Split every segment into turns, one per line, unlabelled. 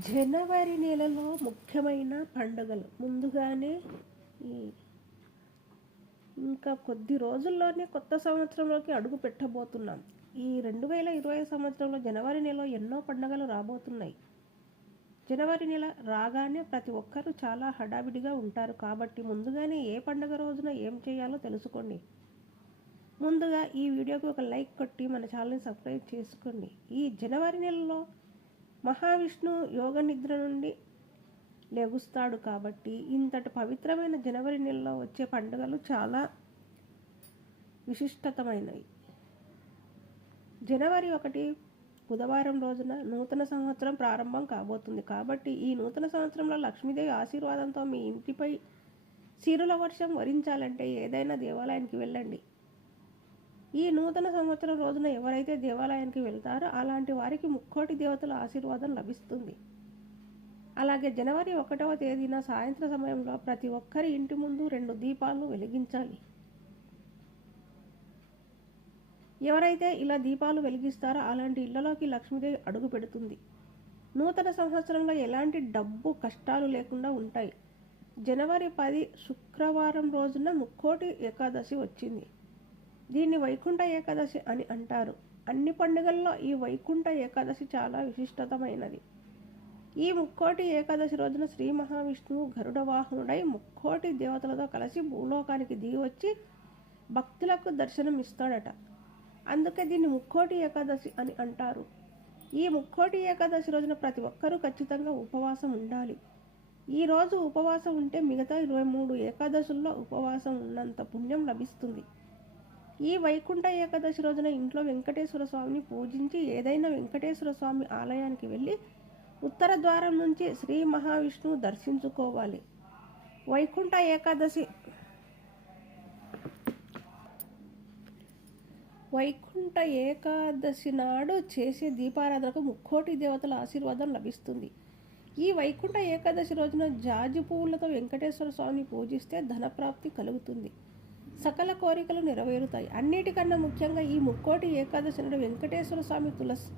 జనవరి నెలలో ముఖ్యమైన పండుగలు. ముందుగానే ఈ ఇంకా కొద్ది రోజుల్లోనే కొత్త సంవత్సరంలోకి అడుగు పెట్టబోతున్నాం. ఈ రెండు వేల ఇరవై సంవత్సరంలో జనవరి నెలలో ఎన్నో పండుగలు రాబోతున్నాయి. జనవరి నెల రాగానే ప్రతి ఒక్కరూ చాలా హడావిడిగా ఉంటారు. కాబట్టి ముందుగానే ఏ పండుగ రోజున ఏం చేయాలో తెలుసుకోండి. ముందుగా ఈ వీడియోకి ఒక లైక్ కొట్టి మన ఛానల్ని సబ్స్క్రైబ్ చేసుకోండి. ఈ జనవరి నెలలో మహావిష్ణు యోగ నిద్ర నుండి లెగుస్తాడు కాబట్టి ఇంతటి పవిత్రమైన జనవరి నెలలో వచ్చే పండుగలు చాలా విశిష్టతమైనవి. జనవరి ఒకటి బుధవారం రోజున నూతన సంవత్సరం ప్రారంభం కాబోతుంది కాబట్టి ఈ నూతన సంవత్సరంలో లక్ష్మీదేవి ఆశీర్వాదంతో మీ ఇంటిపై సిరుల వర్షం వరించాలంటే ఏదైనా దేవాలయానికి వెళ్ళండి. ఈ నూతన సంవత్సరం రోజున ఎవరైతే దేవాలయానికి వెళ్తారో అలాంటి వారికి ముక్కోటి దేవతల ఆశీర్వాదం లభిస్తుంది. అలాగే జనవరి ఒకటవ తేదీన సాయంత్రం సమయంలో ప్రతి ఒక్కరి ఇంటి ముందు రెండు దీపాలను వెలిగించాలి. ఎవరైతే ఇలా దీపాలు వెలిగిస్తారో అలాంటి ఇళ్ళలోకి లక్ష్మీదేవి అడుగు పెడుతుంది. నూతన సంవత్సరంలో ఎలాంటి డబ్బు కష్టాలు లేకుండా ఉంటాయి. జనవరి పది శుక్రవారం రోజున ముక్కోటి ఏకాదశి వచ్చింది. దీన్ని వైకుంఠ ఏకాదశి అని అంటారు. అన్ని పండుగల్లో ఈ వైకుంఠ ఏకాదశి చాలా విశిష్టతమైనది. ఈ ముక్కోటి ఏకాదశి రోజున శ్రీ మహావిష్ణువు గరుడ వాహనుడై ముక్కోటి దేవతలతో కలిసి భూలోకానికి దిగి వచ్చి భక్తులకు దర్శనం ఇస్తాడట. అందుకే దీన్ని ముక్కోటి ఏకాదశి అని అంటారు. ఈ ముక్కోటి ఏకాదశి రోజున ప్రతి ఒక్కరూ ఖచ్చితంగా ఉపవాసం ఉండాలి. ఈ రోజు ఉపవాసం ఉంటే మిగతా ఇరవై మూడు ఏకాదశుల్లో ఉపవాసం ఉన్నంత పుణ్యం లభిస్తుంది. ఈ వైకుంఠ ఏకాదశి రోజున ఇంట్లో వెంకటేశ్వర స్వామిని పూజించి ఏదైనా వెంకటేశ్వర స్వామి ఆలయానికి వెళ్ళి ఉత్తర ద్వారం నుంచి శ్రీ మహావిష్ణువు దర్శించుకోవాలి. వైకుంఠ ఏకాదశి. వైకుంఠ ఏకాదశి నాడు చేసే దీపారాధనకు ముక్కోటి దేవతల ఆశీర్వాదం లభిస్తుంది. ఈ వైకుంఠ ఏకాదశి రోజున జాజి పువ్వులతో వెంకటేశ్వర స్వామిని పూజిస్తే ధనప్రాప్తి కలుగుతుంది. సకల కోరికలు నెరవేరుతాయి. అన్నిటికన్నా ముఖ్యంగా ఈ ముక్కోటి ఏకాదశి నాడు వెంకటేశ్వర స్వామి తులసి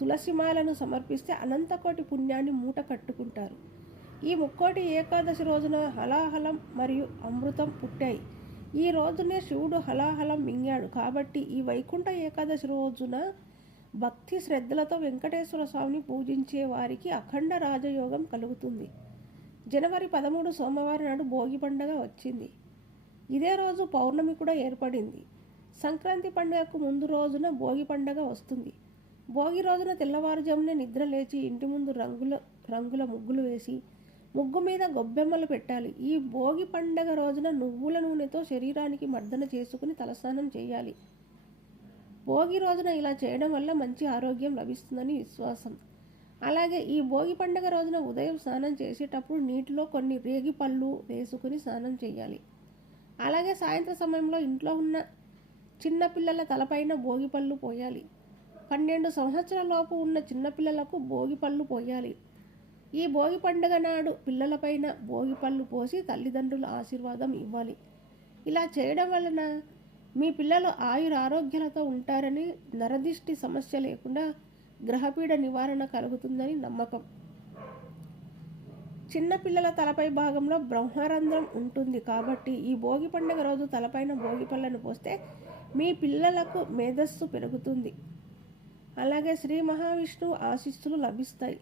తులసిమాలను సమర్పిస్తే అనంతకోటి పుణ్యాన్ని మూట కట్టుకుంటారు. ఈ ముక్కోటి ఏకాదశి రోజున హలాహలం మరియు అమృతం పుట్టాయి. ఈ రోజునే శివుడు హలాహలం మింగాడు. కాబట్టి ఈ వైకుంఠ ఏకాదశి రోజున భక్తి శ్రద్ధలతో వెంకటేశ్వర స్వామిని పూజించే వారికి అఖండ రాజయోగం కలుగుతుంది. జనవరి పదమూడు సోమవారం నాడు భోగి పండుగ వచ్చింది. ఇదే రోజు పౌర్ణమి కూడా ఏర్పడింది. సంక్రాంతి పండుగకు ముందు రోజున భోగి పండుగ వస్తుంది. భోగి రోజున తెల్లవారుజామునే నిద్ర లేచి ఇంటి ముందు రంగుల రంగుల ముగ్గులు వేసి ముగ్గు మీద గొబ్బెమ్మలు పెట్టాలి. ఈ భోగి పండగ రోజున నువ్వుల నూనెతో శరీరానికి మర్దన చేసుకుని తలస్నానం చేయాలి. భోగి రోజున ఇలా చేయడం వల్ల మంచి ఆరోగ్యం లభిస్తుందని విశ్వాసం. అలాగే ఈ భోగి పండగ రోజున ఉదయం స్నానం చేసేటప్పుడు నీటిలో కొన్ని రేగి పళ్ళు వేసుకుని స్నానం చేయాలి. అలాగే సాయంత్ర సమయంలో ఇంట్లో ఉన్న చిన్నపిల్లల తలపైన భోగిపళ్ళు పోయాలి. పన్నెండు సంవత్సరాల లోపు ఉన్న చిన్నపిల్లలకు భోగిపళ్ళు పోయాలి. ఈ భోగి పండుగ నాడు పిల్లలపైన భోగిపళ్ళు పోసి తల్లిదండ్రుల ఆశీర్వాదం ఇవ్వాలి. ఇలా చేయడం వలన మీ పిల్లలు ఆయుర ఆరోగ్యాలతో ఉంటారని నరదిష్టి సమస్య లేకుండా గ్రహపీడ నివారణ కలుగుతుందని నమ్మకం. చిన్నపిల్లల తలపై భాగంలో బ్రహ్మరంధ్రం ఉంటుంది. కాబట్టి ఈ భోగి పండుగ రోజు తలపైన భోగి పళ్ళను పోస్తే మీ పిల్లలకు మేధస్సు పెరుగుతుంది. అలాగే శ్రీ మహావిష్ణువు ఆశీస్సులు లభిస్తాయి.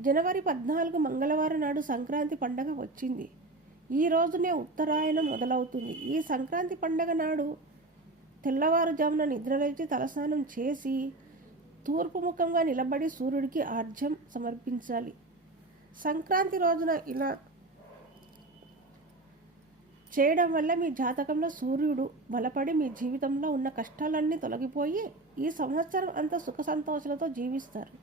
జనవరి పద్నాలుగు మంగళవారం నాడు సంక్రాంతి పండగ వచ్చింది. ఈ రోజునే ఉత్తరాయణం మొదలవుతుంది. ఈ సంక్రాంతి పండగ నాడు తెల్లవారుజామున నిద్రలేచి తలస్నానం చేసి తూర్పు ముఖంగా నిలబడి సూర్యుడికి ఆర్జం సమర్పించాలి. సంక్రాంతి రోజున ఇలా చేయడం వల్ల మీ జాతకంలో సూర్యుడు బలపడి మీ జీవితంలో ఉన్న కష్టాలన్నీ తొలగిపోయి ఈ సంవత్సరం అంతా సుఖ సంతోషాలతో జీవిస్తారు.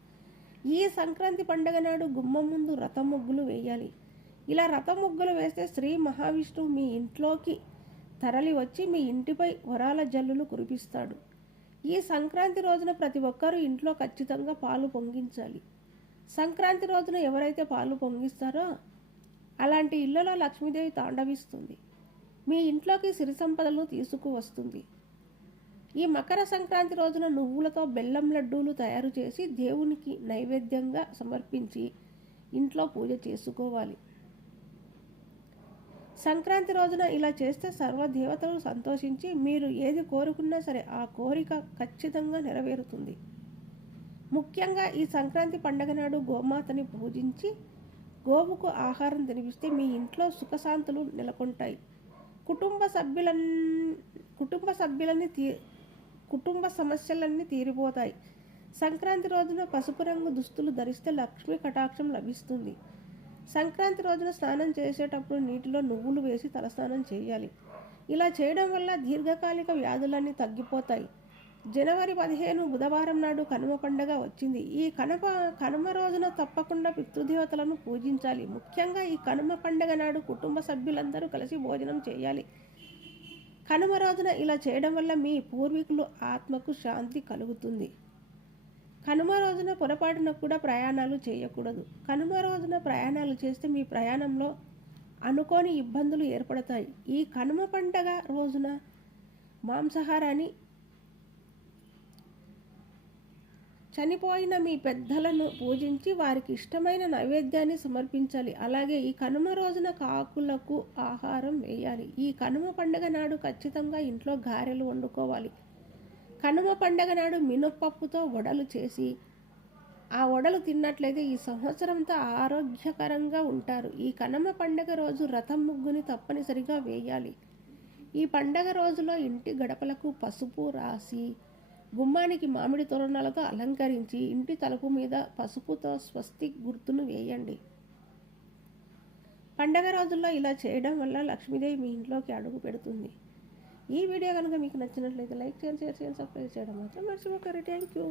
ఈ సంక్రాంతి పండుగ నాడు గుమ్మం ముందు రథం ముగ్గులు వేయాలి. ఇలా రథం ముగ్గులు వేస్తే శ్రీ మహావిష్ణువు మీ ఇంట్లోకి తరలి వచ్చి మీ ఇంటిపై వరాల జల్లులు కురిపిస్తాడు. ఈ సంక్రాంతి రోజున ప్రతి ఒక్కరూ ఇంట్లో ఖచ్చితంగా పాలు పొంగించాలి. సంక్రాంతి రోజున ఎవరైతే పాలు పొంగిస్తారో అలాంటి ఇళ్ళలో లక్ష్మీదేవి తాండవిస్తుంది. మీ ఇంట్లోకి సిరి సంపదలు తీసుకువస్తుంది. ఈ మకర సంక్రాంతి రోజున నువ్వులతో బెల్లం లడ్డూలు తయారు చేసి దేవునికి నైవేద్యంగా సమర్పించి ఇంట్లో పూజ చేసుకోవాలి. సంక్రాంతి రోజున ఇలా చేస్తే సర్వదేవతలు సంతోషించి మీరు ఏది కోరుకున్నా సరే ఆ కోరిక ఖచ్చితంగా నెరవేరుతుంది. ముఖ్యంగా ఈ సంక్రాంతి పండగ నాడు గోమాతని పూజించి గోవుకు ఆహారం తినిపిస్తే మీ ఇంట్లో సుఖశాంతులు నెలకొంటాయి. కుటుంబ సభ్యులన్ కుటుంబ సభ్యులని తీ కుటుంబ సమస్యలన్నీ తీరిపోతాయి. సంక్రాంతి రోజున పసుపు రంగు దుస్తులు ధరిస్తే లక్ష్మీ కటాక్షం లభిస్తుంది. సంక్రాంతి రోజున స్నానం చేసేటప్పుడు నీటిలో నువ్వులు వేసి తలస్నానం చేయాలి. ఇలా చేయడం వల్ల దీర్ఘకాలిక వ్యాధులన్నీ తగ్గిపోతాయి. జనవరి పదిహేను బుధవారం నాడు కనుమ పండగ వచ్చింది. ఈ కనుమ కనుమ రోజున తప్పకుండా పితృదేవతలను పూజించాలి. ముఖ్యంగా ఈ కనుమ పండగ నాడు కుటుంబ సభ్యులందరూ కలిసి భోజనం చేయాలి. కనుమ రోజున ఇలా చేయడం వల్ల మీ పూర్వీకులు ఆత్మకు శాంతి కలుగుతుంది. కనుమ రోజున పొరపాటున కూడా ప్రయాణాలు చేయకూడదు. కనుమ రోజున ప్రయాణాలు చేస్తే మీ ప్రయాణంలో అనుకోని ఇబ్బందులు ఏర్పడతాయి. ఈ కనుమ పండగ రోజున మాంసాహారాన్ని చనిపోయిన మీ పెద్దలను పూజించి వారికి ఇష్టమైన నైవేద్యాన్ని సమర్పించాలి. అలాగే ఈ కనుమ రోజున కాకులకు ఆహారం వేయాలి. ఈ కనుమ పండుగ నాడు ఖచ్చితంగా ఇంట్లో గారెలు వండుకోవాలి. కనుమ పండగ నాడు మినప్పప్పుతో వడలు చేసి ఆ వడలు తిన్నట్లయితే ఈ సంవత్సరంతో ఆరోగ్యకరంగా ఉంటారు. ఈ కనుమ పండగ రోజు రథం ముగ్గుని తప్పనిసరిగా వేయాలి. ఈ పండగ రోజులో ఇంటి గడపలకు పసుపు రాసి గుమ్మానికి మామిడి తోరణాలతో అలంకరించి ఇంటి తలుపు మీద పసుపుతో స్వస్తి గుర్తును వేయండి. పండగ రోజుల్లో ఇలా చేయడం వల్ల లక్ష్మీదేవి మీ ఇంట్లోకి అడుగు పెడుతుంది. ఈ వీడియో కనుక మీకు నచ్చినట్లయితే లైక్ చేయండి షేర్ చేయండి సబ్స్క్రైబ్ చేయడం మాత్రం మర్చిపోకరు థ్యాంక్ యూ.